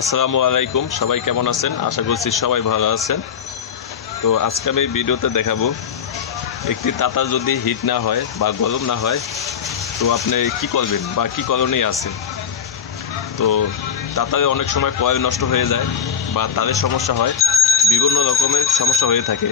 আসসালামু আলাইকুম, সবাই কেমন আছেন? আশা করছি সবাই ভালো আছেন। তো আজকে আমি ভিডিওতে দেখাবো একটি তাতা যদি হিট না হয় বা গরম না হয় তো আপনি কি করবেন বা কি করণীয় আছে। তো তাতারে অনেক সময় কয়েল নষ্ট হয়ে যায় বা তারের সমস্যা হয়, বিভিন্ন রকমের সমস্যা হয়ে থাকে।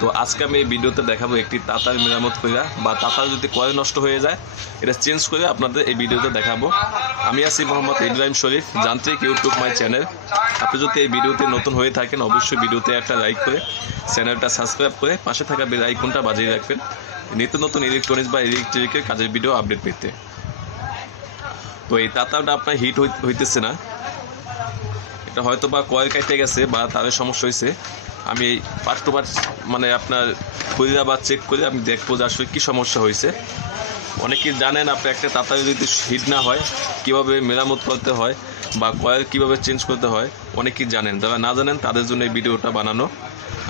তো আজকে আমি এই ভিডিওতে দেখাবো একটি তাতার মেরামত করে বা তাতার যদি কয়েল নষ্ট হয়ে যায় এটা চেঞ্জ করে আপনাদের এই ভিডিওতে দেখাবো। আমি আছি মোহাম্মদ ইব্রাহিম শরীফ, যান্ত্রিক ইউটিউব মাই চ্যানেল। আপনি যদি এই ভিডিওতে নতুন হয়ে থাকেন অবশ্যই ভিডিওতে একটা লাইক করে চ্যানেলটা সাবস্ক্রাইব করে পাশে থাকা বেল আইকনটা বাজিয়ে রাখবেন নিত্য নতুন ইলেকট্রনিক্স বা ইলেকট্রিকের কাজের ভিডিও আপডেট পেতে। তো এই তাতাটা আপনার হিট হইতেছে না, এটা হয়তো বা কয়েল কেটে গেছে বা তারের সমস্যা হয়েছে। আমি পার্ট টু পার্ট মানে আপনার খুঁজে বা চেক করে আমি দেখবো যে আসলে কী সমস্যা হয়েছে। অনেকেই জানেন আপনি একটা তাতারে যদি হিট না হয় কীভাবে মেরামত করতে হয় বা কয়েল কীভাবে চেঞ্জ করতে হয় অনেকেই জানেন। যারা না জানেন তাদের জন্য এই ভিডিওটা বানানো।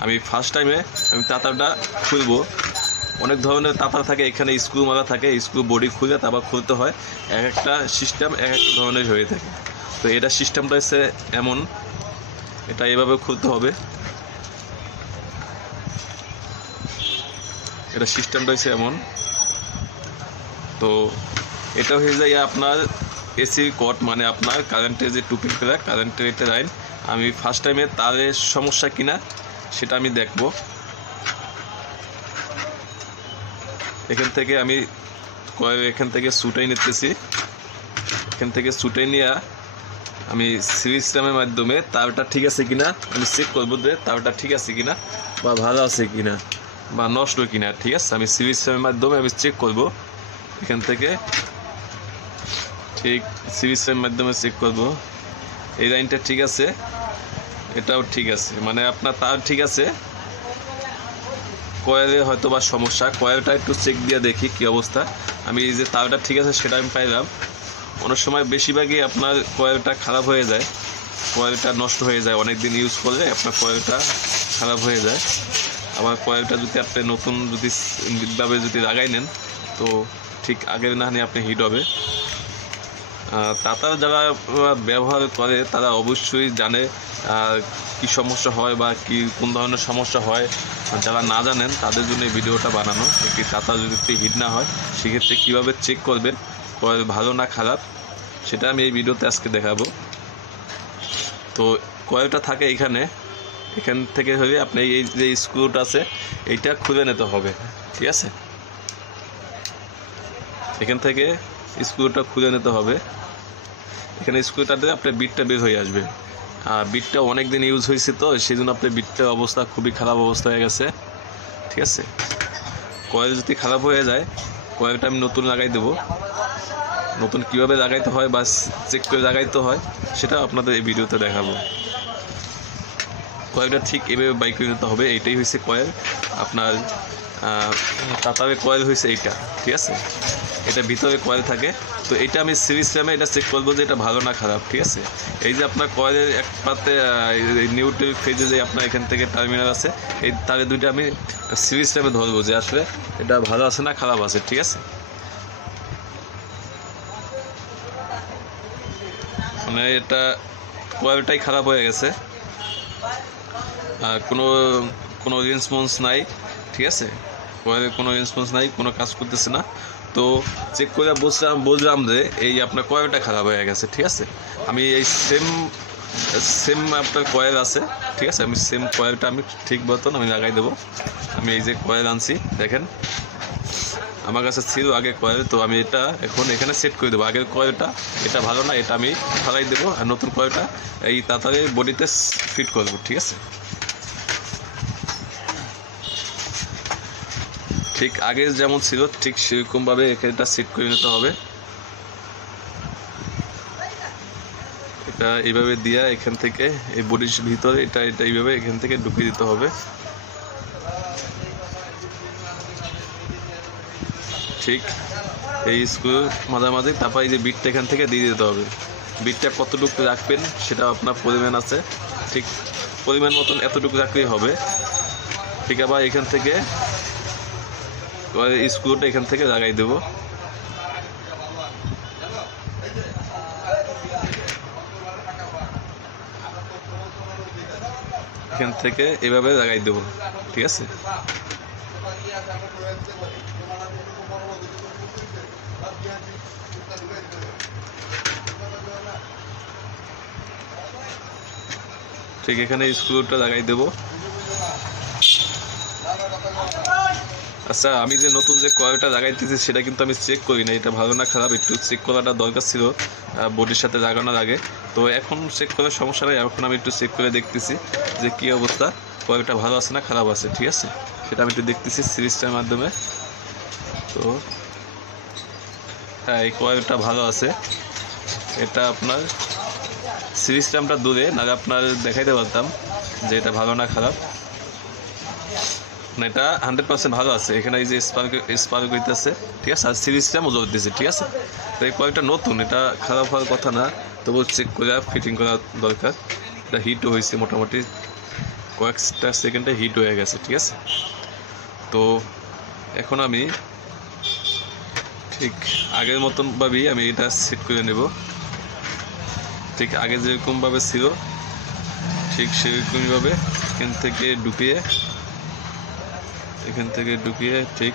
আমি ফার্স্ট টাইমে আমি তাতারটা খুলবো। অনেক ধরনের তাতার থাকে, এখানে স্ক্রু মারা থাকে, স্ক্রু বডি খুলে তারপর খুলতে হয়। এক একটা সিস্টেম এক এক ধরনের হয়ে থাকে। তো এটা সিস্টেমটা হচ্ছে এমন, এটা এভাবে খুলতে হবে। এটা সিস্টেমটা হচ্ছে এমন। তো এটা হয়ে যায় আপনার এসির কট, মানে আপনার কারেন্টের যে টুপির ফেলা কারেন্টের এটা লাইন। আমি ফার্স্ট টাইমে তারের সমস্যা কিনা সেটা আমি দেখব। এখান থেকে আমি এখান থেকে সুটাই নিতেছি। এখান থেকে সুটাই নিয়ে আমি সিস্টেমের মাধ্যমে তারটা ঠিক আছে কিনা আমি চেক করবো যে তারটা ঠিক আছে কিনা বা ভালো আছে কিনা বা নষ্ট কিনা। ঠিক আছে, আমি সিস্টেমের মাধ্যমে আমি চেক করব। এখান থেকে ঠিক সিস্টেমের মাধ্যমে চেক করব এই লাইনটা ঠিক আছে, এটাও ঠিক আছে, মানে আপনার তার ঠিক আছে। কয়েলে হয়তো বা সমস্যা, কয়েলটা একটু চেক দিয়ে দেখি কি অবস্থা। আমি এই যে তারটা ঠিক আছে সেটা আমি পাইলাম। অনেক সময় বেশিরভাগই আপনার কয়েলটা খারাপ হয়ে যায়, কয়েলটা নষ্ট হয়ে যায়, অনেক দিন ইউজ করলে আপনার কয়েলটা খারাপ হয়ে যায়। আবার কয়েলটা যদি আপনি নতুন ভাবে যদি লাগাই নেন তো ঠিক আগের না নিয়ে আপনি হিট হবে। তাতার যারা ব্যবহার করে তারা অবশ্যই জানে কি সমস্যা হয় বা কি কোন ধরনের সমস্যা হয়। যারা না জানেন তাদের জন্য এই ভিডিওটা বানানো। একটি তাতার যদি হিট না হয় সেক্ষেত্রে কীভাবে চেক করবেন কয়েল ভালো না খারাপ সেটা আমি এই ভিডিওতে আজকে দেখাবো। তো কয়েলটা থাকে এখান থেকে হলে আপনি এই যে স্ক্রুটা আছে এইটা খুলে নিতে হবে। ঠিক আছে, এখান থেকে স্ক্রুটা খুলে নিতে হবে। এখানে স্ক্রুটা দিয়ে আপনার বিটটা বের হয়ে আসবে। আর বিটটা অনেক দিন ইউজ হয়েছে তো সেই জন্য আপনার বিটটার অবস্থা খুবই খারাপ অবস্থা হয়ে গেছে। ঠিক আছে, কয়েল যদি খারাপ হয়ে যায় কয়েলটা আমি নতুন লাগাই দেবো। নতুন কীভাবে লাগাইতে হয় বা চেক করে লাগাইতে হয় সেটা আপনাদের এই ভিডিওতে দেখাবো। কয়েলটা ঠিক এভাবে বাইক করে নিতে হবে। এইটাই হয়েছে কয়েল, আপনার তাতারে কয়েল হয়েছে এইটা। ঠিক আছে, এটা ভিতরে কয়েল থাকে। তো এটা আমি সিস্টেমে এটা চেক করবো যে এটা ভালো না খারাপ। ঠিক আছে, এই যে আপনার কয়েলের এক পাতে নিউট্রাল ফেজে যে আপনার এখান থেকে টার্মিনাল আছে, এই তারে দুইটা আমি সিস্টেমে ধরবো যে আসলে এটা ভালো আছে না খারাপ আছে। ঠিক আছে, মানে এটা কয়েলটাই খারাপ হয়ে গেছে, কোনো রেসপন্স নাই। ঠিক আছে, কয়েলের কোনো রেসপন্স নাই, কোনো কাজ করতেছে না। তো চেক করে বুঝলাম যে এই আপনার কয়েলটা খারাপ হয়ে গেছে। ঠিক আছে, আমি এই সেম আপনার কয়েল আছে। ঠিক আছে, আমি সেম কয়েলটা আমি ঠিক মতন আমি লাগাই দেবো। আমি এই যে কয়েল আনছি দেখেন, আমার কাছে ছিল আগে কয়েল, তো আমি এটা এখন এখানে সেট করে দেবো। আগের কয়েলটা এটা ভালো না, এটা আমি ফালাই দেবো আর নতুন কয়েলটা এই তাড়াতাড়ি বডিতে ফিট করবো। ঠিক আছে, ঠিক আগে যেমন ছিল ঠিক সেরকমভাবে এখানটা সেট করে নিতে হবে। এটা এইভাবে দিয়া এখান থেকে এই বডির ভিতরে এটা এইভাবে এখান থেকে ঢুকিয়ে দিতে হবে। ঠিক এই স্ক্রু মাঝামাঝি, তারপর এই যে বিটটা এখান থেকে দিয়ে দিতে হবে। বিটটা কতটুকু রাখবেন সেটা আপনার পরিমাণ আছে, ঠিক পরিমাণ মতন এতটুকু রাখলেই হবে। ঠিক আবার এখান থেকে স্ক্রুটা এখান থেকে লাগাই দেবো। এখান থেকে এভাবে লাগাই দেবো, ঠিক আছে। ঠিক এখানে স্ক্রুটা লাগাই দেবো। আচ্ছা, আমি যে নতুন যে কয়েলটা লাগাইতেছি সেটা কিন্তু আমি চেক করি না, এটা ভালো না খারাপ একটু চেক করাটা দরকার ছিল বডির সাথে লাগানোর আগে। তো এখন চেক করার সমস্যা নেই, এখন আমি একটু চেক করে দেখতেছি যে কী অবস্থা, কয়েলটা ভালো আছে না খারাপ আছে, ঠিক আছে। সেটা আমি একটু দেখতেছি সিরিজটার মাধ্যমে। তো হ্যাঁ, এই কয়েলটা ভালো আছে। এটা আপনার সিরিজটা আমরা দূরে নাহলে আপনার দেখাইতে পারতাম যে এটা ভালো না খারাপ। এটা 100% ভালো আছে। এখানে এই যে স্পার্ক হইতেছে, ঠিক আছে, আর সিরিজটা মজা হইতেছে, ঠিক আছে। তো এই কয়েকটা নতুন, এটা খারাপ হওয়ার কথা না, তবু চেক করে ফিটিং করা দরকার। এটা হিটও হয়েছে মোটামুটি কয়েকটা সেকেন্ডে হিট হয়ে গেছে, ঠিক আছে। তো এখন আমি ঠিক আগের মতনভাবেই আমি এটা সেট করে নেব। ঠিক আগে যেরকমভাবে ছিল ঠিক সেরকমইভাবে এখান থেকে ঢুকিয়ে ঠিক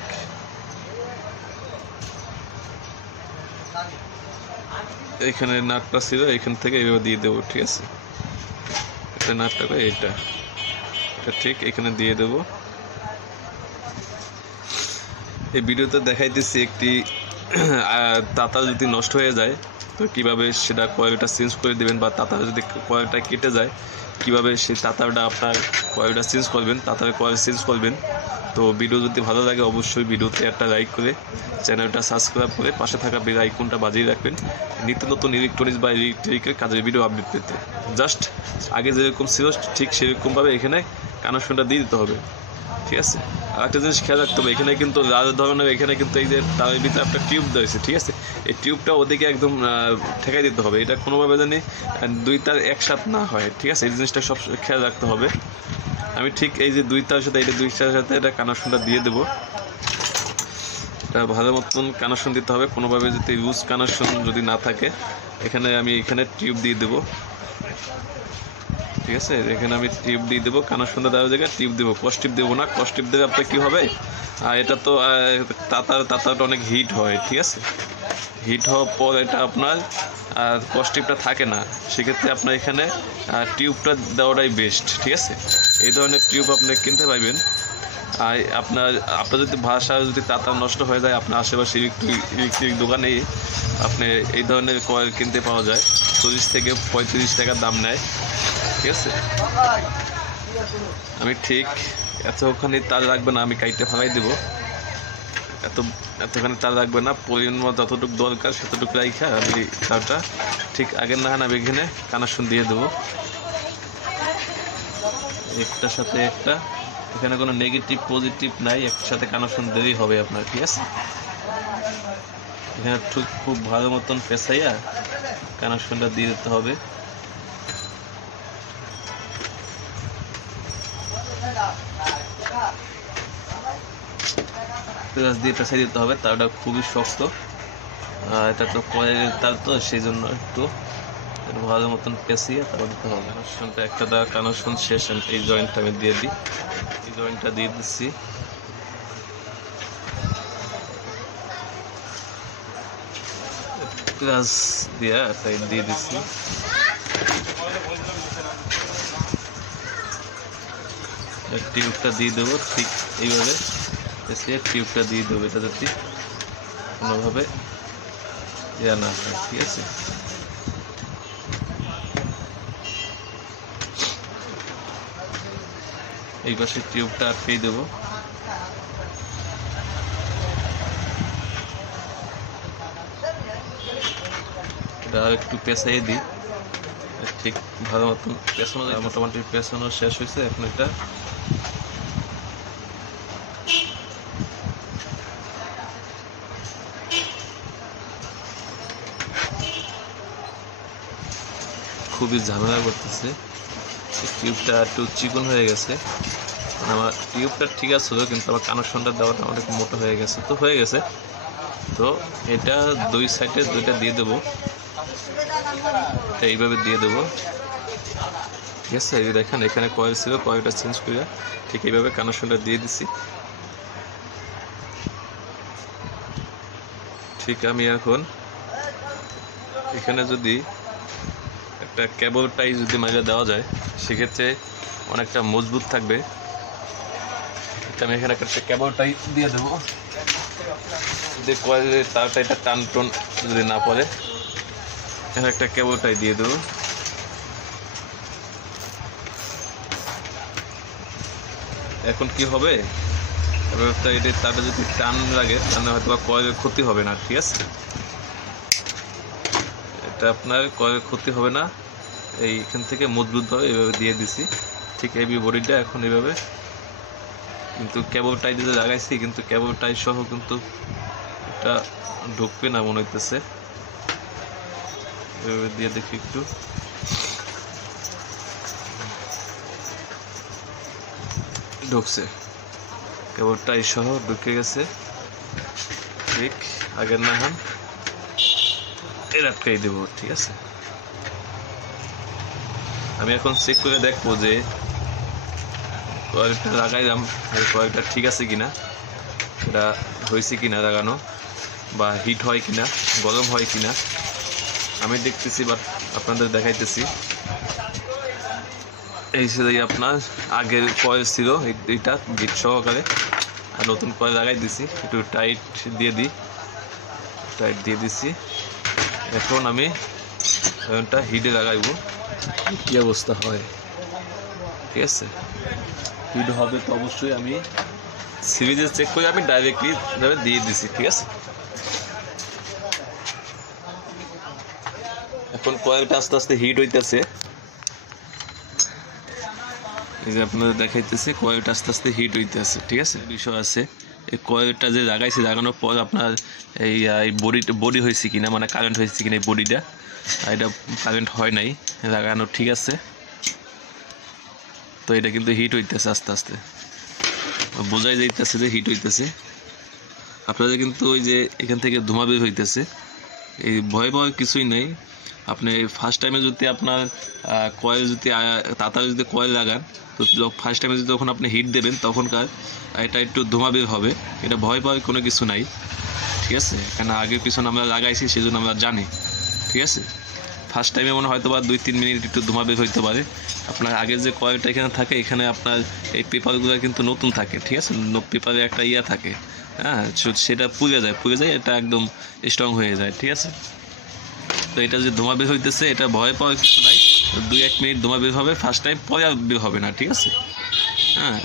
এখানে নাটটা ছিল, এখান থেকে এইভাবে দিয়ে দেবো, ঠিক আছে। এটা নাটটা এটা ঠিক এখানে দিয়ে দেব। এই ভিডিওতে দেখাইতেছি একটি তাতা যদি নষ্ট হয়ে যায় তো কীভাবে সেটা কয়েলটা চেঞ্জ করে দেবেন, বা তাতা যদি কয়েলটা কেটে যায় কীভাবে সেই তাতাটা আপনার কয়েলটা চেঞ্জ করবেন, তাতার কয়েল চেঞ্জ করবেন। তো ভিডিও যদি ভালো লাগে অবশ্যই ভিডিওতে একটা লাইক করে চ্যানেলটা সাবস্ক্রাইব করে পাশে থাকা বেল আইকনটা বাজিয়ে রাখবেন নিত্য নতুন ইলেকট্রনিক্স বা ইলেকট্রিকের কাজের ভিডিও আপডেট পেতে। জাস্ট আগে যেরকম ছিল ঠিক সেরকমভাবে এখানে কানেকশনটা দিয়ে দিতে হবে, ঠিক আছে। আর একটা জিনিস খেয়াল রাখতে হবে, এখানে কিন্তু লাল ধরনের এখানে কিন্তু এই যে তারের ভিতরে একটা টিউব দিয়েছে, ঠিক আছে। এই টিউবটা ওদিকে একদম ঠেকাই দিতে হবে, এটা কোনোভাবে জানি দুই তার একসাথে না হয়, ঠিক আছে। এই জিনিসটা সব খেয়াল রাখতে হবে। আমি ঠিক এই যে দুই তার সাথে এটা কানেকশনটা দিয়ে দেবো। এটা ভালো মতন কানেকশন দিতে হবে, কোনোভাবে যদি লুজ কানেকশন যদি না থাকে এখানে টিউব দিয়ে দেবো, ঠিক আছে। এখানে আমি টিউব দিয়ে দেবো, কানেকশনটা দেওয়ার জায়গায় টিউব দেবো, কস টিউব দেবো না। কস টিউব দিলে আপনার কী হবে, এটা তো তাতাটা অনেক হিট হয়, ঠিক আছে। হিট হওয়ার পর এটা আপনার কস টিউবটা থাকে না, সেক্ষেত্রে আপনার এখানে টিউবটা দেওয়াটাই বেস্ট, ঠিক আছে। এই ধরনের টিউব আপনি কিনতে পারবেন। আর আপনার যদি যদি তাতা নষ্ট হয়ে যায় আপনার আশেপাশে ইলেকট্রিক দোকানে আপনি এই ধরনের কয়েল কিনতে পাওয়া যায়, 40 থেকে 35 টাকা দাম নেয়, ঠিক আছে। আমি ঠিক এতখানি তার রাখবে না, আমি কাইটে ফালাই দেবো। এতখানি তার রাখবে না, পরিমাণ মতো যতটুকু দরকার সেতটুকু রাখা আমি তারটা ঠিক আগের না আমি এখানে কানেকশন দিয়ে দেবো একটার সাথে একটা। এখানে কোনো নেগেটিভ পজিটিভ নাই, একটার সাথে কানেকশন দিলেই হবে আপনার, ঠিক আছে। এখানে খুব ভালো মতন পেঁচাইয়া কানেকশনটা দিয়ে দিতে হবে। দিয়ে পেঁচাই দিতে হবে, তারটা খুবই শক্ত, এটা তো কয়েলের তার তো সেই জন্য একটু ভালো মতন পেঁচিয়ে তারপর দিতে হবে। কানেকশনটা একটা দেওয়া কানেকশন শেষ, এই জয়েন্টটা আমি দিয়ে দিই, এই জয়েন্টটা দিয়ে দিচ্ছি। প্লাস দিয়ে দিয়ে দিচ্ছি। টিউবটা দিয়ে দেবো ঠিক এইভাবে, টিউবটা দিয়ে দেবো, এটা যাতে কোনোভাবে না হয়, ঠিক আছে। এই পাশে টিউবটা আটকেই দেবো। এটা আর একটু পেঁচাই দিই, ঠিক ভালো মতন পেঁচানো যায়। মোটামুটি পেঁচানো শেষ হয়েছে, এখন এটা খুবই ঝামেলা করতেছে। টিউবটা একটু চিকন হয়ে গেছে, আমার টিউবটা ঠিক আছে কিন্তু আমার কানেকশনটা দেওয়াটা অনেক মোটা হয়ে গেছে, তো হয়ে গেছে। তো এটা দুই সাইডে দুইটা দিয়ে দেবো, এইভাবে দিয়ে দেবো। ঠিক আছে। এই যে দেখেন এখানে কয়েল ছিল, কয়েলটা চেঞ্জ করে ঠিক এইভাবে কানেকশনটা দিয়ে দিছি। ঠিক আমি এখন এখানে যদি একটা কেবল টাই যদি মাইরা দেওয়া যায় সেক্ষেত্রে অনেকটা মজবুত থাকবে। আমি এখানে একটা কেবল টাই দিয়ে দেবো, যদি কয়েলের তারটা এটা টান টন যদি না পড়ে, এখানে একটা কেবল টাই দিয়ে দেবো। এখন কি হবে, তারটা যদি টান লাগে তাহলে হয়তো বা কয়েলের ক্ষতি হবে না। ঠিক আছে, এটা আপনার কয়েলের ক্ষতি হবে না। এইখান থেকে মজবুতভাবে এইভাবে দিয়ে দিছি। ঠিক এই বডিটা এখন এইভাবে, কিন্তু কেবল টাই দিয়ে লাগাইছি, কিন্তু কেবল টাই সহ কিন্তু এটা ঢুকবে না মনে হইতেছে। এভাবে দিয়ে দেখি একটু, ঢুকছে, কেবল টাই সহ ঢুকে গেছে। ঠিক আগের না হান এর আটকাই দেবো। ঠিক আছে, আমি এখন চেক করে দেখবো যে কয়েলটা লাগাইলাম, কয়েলটা ঠিক আছে কিনা, এটা হয়েছে কিনা লাগানো, বা হিট হয় কিনা, গরম হয় কিনা আমি দেখতেছি, বাট আপনাদের দেখাইতেছি। এই ছিল আপনার আগের কয়েল ছিল এইটা গিট সহকারে, আর নতুন কয়েল লাগাই দিছি। একটু টাইট দিয়ে দিছি। এখন আমি এটা হিটে লাগাইবো, কি অবস্থা হয়। ঠিক আছে, হিট হবে তো অবশ্যই আমি সিরিজে চেক করে আমি ডাইরেক্টলি দিয়ে দিছি। ঠিক আছে, এখন কয়েলটা আস্তে আস্তে হিট হইতেছে। এই যে আপনাদের দেখাইতেছে কয়েলটা আস্তে আস্তে হিট হইতেছে। ঠিক আছে, বিষয় আছে এই কয়েলটা যে লাগাইছি, লাগানোর পর আপনার এই বডি হয়েছে কিনা, মানে কারেন্ট হয়েছে কিনা এই বডিটা, এটা কারেন্ট হয় নাই, লাগানো ঠিক আছে। তো এটা কিন্তু হিট হইতেছে আস্তে আস্তে, বোঝাই যাইতেছে যে হিট হইতেছে। আপনাদের কিন্তু ওই যে এখান থেকে ধোঁয়া বের হইতেছে, এই ভয় কিছুই নেই। আপনি ফার্স্ট টাইমে যদি আপনার কয়েল যদি তাড়াতাড়ি যদি কয়েল লাগান, তো ফার্স্ট টাইমে যদি যখন আপনি হিট দেবেন তখনকার এটা একটু ধোঁয়া বের হবে, এটা ভয় পাওয়ার কোনো কিছু নাই। ঠিক আছে, কেন আগে পিছনে আমরা লাগাইছি সেজন্য আমরা জানি। ঠিক আছে, ফার্স্ট টাইমে মনে হয়তো বা 2-3 মিনিট একটু ধোঁয়া বের হইতে পারে। আপনার আগের যে কয়েলটা এখানে থাকে, এখানে আপনার এই পেপারগুলো কিন্তু নতুন থাকে। ঠিক আছে, পেপারে একটা থাকে, হ্যাঁ, সেটা পুড়ে যায়, এটা একদম স্ট্রং হয়ে যায়। ঠিক আছে, তো এটা যে ধোঁয়া বের হইতেছে এটা ভয় পাওয়ার কিছু নাই, 2-1 মিনিট ধোঁয়া বের হবে ফার্স্ট টাইম, পরে আর বের হবে না। ঠিক আছে, হ্যাঁ,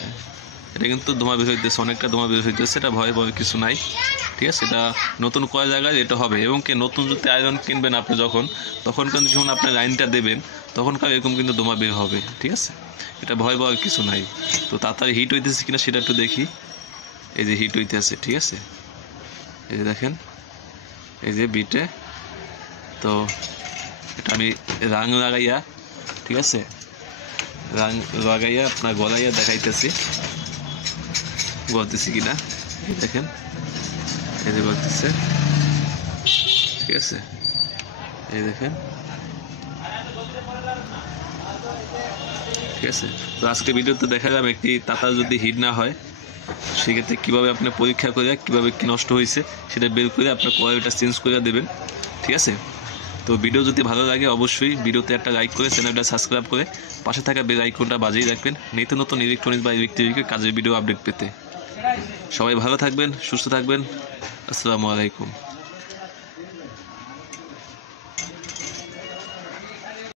এটা কিন্তু ধোঁয়া বের হইতেছে, অনেকটা ধোঁয়া বের হইতেছে, এটা ভয় পাওয়ার কিছু নাই। ঠিক আছে, এটা নতুন কয়েল জায়গায় এটা হবে। এবং কি নতুন যদি আয়রন কিনবেন আপনি তখন কিন্তু যখন আপনি লাইনটা দেবেন তখনকার এরকম কিন্তু ধোঁয়া বের হবে। ঠিক আছে, এটা ভয় পাওয়ার কিছু নাই। তো তাড়াতাড়ি হিট হইতেছে কিনা সেটা একটু দেখি। এই যে হিট হইতেছে। ঠিক আছে, এই যে দেখেন, এই যে বিটে, তো এটা আমি রাং লাগাইয়া, ঠিক আছে, রাং লাগাইয়া আপনার গলাইয়া দেখাইতেছি গলতেছি কিনা। দেখেন, এই যে গলতেছে। ঠিক আছে, এই দেখেন। ঠিক আছে, তো আজকে ভিডিওতে দেখা যাবে একটি তাতা যদি হিট না হয় সেক্ষেত্রে কীভাবে আপনি পরীক্ষা করে কীভাবে কি নষ্ট হয়েছে সেটা বের করে আপনার কয়েলটা চেঞ্জ করে দেবেন। ঠিক আছে, তো ভিডিও যদি ভালো লাগে অবশ্যই ভিডিওতে একটা লাইক করে চ্যানেলটা সাবস্ক্রাইব করে পাশে থাকা বেল আইকনটা বাজিয়ে রাখবেন নিত্য নতুন ইলেকট্রনিক্স বা ইলেকট্রিকের কাজের ভিডিও আপডেট পেতে। সবাই ভালো থাকবেন, সুস্থ থাকবেন। আসসালামু আলাইকুম।